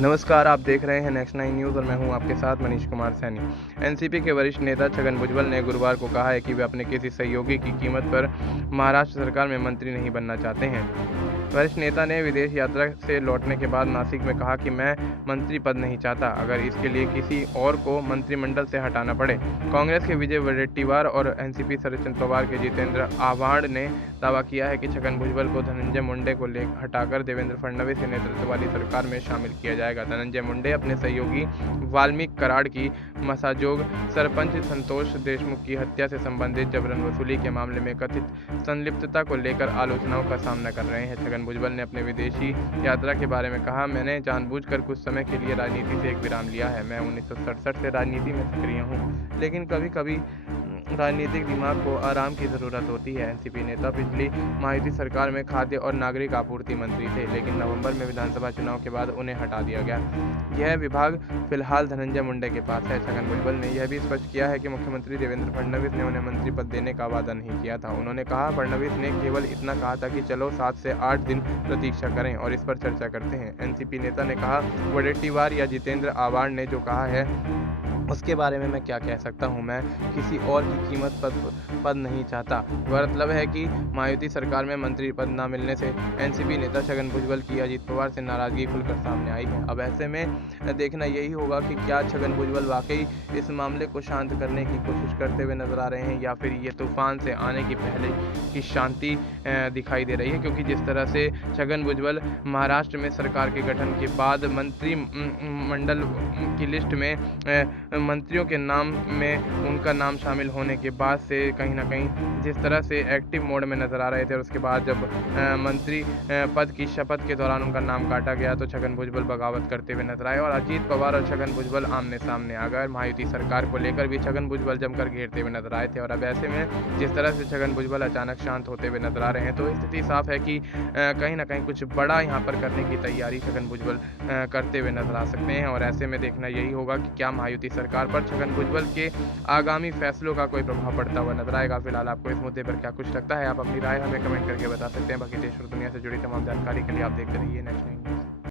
नमस्कार, आप देख रहे हैं नेक्स्ट 9 न्यूज़ और मैं हूं आपके साथ मनीष कुमार सैनी। एनसीपी के वरिष्ठ नेता छगन भुजबल ने गुरुवार को कहा है कि वे अपने किसी सहयोगी की कीमत पर महाराष्ट्र सरकार में मंत्री नहीं बनना चाहते हैं। वरिष्ठ नेता ने विदेश यात्रा से लौटने के बाद नासिक में कहा कि मैं मंत्री पद नहीं चाहता, अगर इसके लिए किसी और को मंत्रिमंडल से हटाना पड़े। कांग्रेस के विजय वडेट्टीवार और एनसीपी शरद पवार के जितेंद्र आव्हाड ने दावा किया है कि छगन भुजबल को धनंजय मुंडे को हटाकर देवेंद्र फडणवीस के नेतृत्व वाली सरकार में शामिल किया जाएगा। धनंजय मुंडे अपने सहयोगी वाल्मीकि कराड़ की मसाजोग सरपंच संतोष देशमुख की हत्या से संबंधित जबरन वसूली के मामले में कथित संलिप्तता को लेकर आलोचनाओं का सामना कर रहे हैं। छगन भुजबल ने अपने विदेशी यात्रा के बारे में कहा, मैंने जानबूझकर कुछ समय के लिए राजनीति से एक विराम लिया है। मैं 1967 से राजनीति में सक्रिय हूँ, लेकिन कभी कभी राजनीतिक दिमाग को आराम की ज़रूरत होती है। एनसीपी नेता पिछली महायुति सरकार में खाद्य और नागरिक आपूर्ति मंत्री थे, लेकिन नवंबर में विधानसभा चुनाव के बाद उन्हें हटा दिया गया। यह विभाग फिलहाल धनंजय मुंडे के पास है। छगन भुजबल ने यह भी स्पष्ट किया है कि मुख्यमंत्री देवेंद्र फडणवीस ने उन्हें मंत्री पद देने का वादा नहीं किया था। उन्होंने कहा, फडणवीस ने केवल इतना कहा था कि चलो 7 से 8 दिन प्रतीक्षा करें और इस पर चर्चा करते हैं। एनसीपी नेता ने कहा, वडेट्टीवार या जितेंद्र आव्हाड ने जो कहा है उसके बारे में मैं क्या कह सकता हूं। मैं किसी और की कीमत पद नहीं चाहता। गौरतलब है कि महायुति सरकार में मंत्री पद न मिलने से एनसीपी नेता छगन भुजबल की अजीत पवार से नाराजगी खुलकर सामने आई है। अब ऐसे में देखना यही होगा कि क्या छगन भुजबल वाकई इस मामले को शांत करने की कोशिश करते हुए नजर आ रहे हैं या फिर ये तूफान से आने की पहले की शांति दिखाई दे रही है, क्योंकि जिस तरह से छगन भुजबल महाराष्ट्र में सरकार के गठन के बाद मंत्रिमंडल की लिस्ट में मंत्रियों के नाम में उनका नाम शामिल होने के बाद से कहीं ना कहीं जिस तरह से एक्टिव मोड में नजर आ रहे थे, और उसके बाद जब मंत्री पद की शपथ के दौरान उनका नाम काटा गया तो छगन भुजबल बगावत करते हुए नजर आए और अजीत पवार और छगन भुजबल आमने सामने आ गए। महायुति सरकार को लेकर भी छगन भुजबल जमकर घेरते हुए नजर आए थे, और अब ऐसे में जिस तरह से छगन भुजबल अचानक शांत होते हुए नजर आ रहे हैं तो स्थिति साफ है कि कहीं ना कहीं कुछ बड़ा यहाँ पर करने की तैयारी छगन भुजबल करते हुए नजर आ सकते हैं। और ऐसे में देखना यही होगा कि क्या महायुति सरकार पर छगन भुजबल के आगामी फैसलों का कोई प्रभाव पड़ता हुआ नजर आएगा। फिलहाल आपको इस मुद्दे पर क्या कुछ लगता है, आप अपनी राय हमें कमेंट करके बता सकते हैं। बाकी देश और दुनिया से जुड़ी तमाम जानकारी के लिए आप देखते रहिए नेक्स्ट न्यूज़।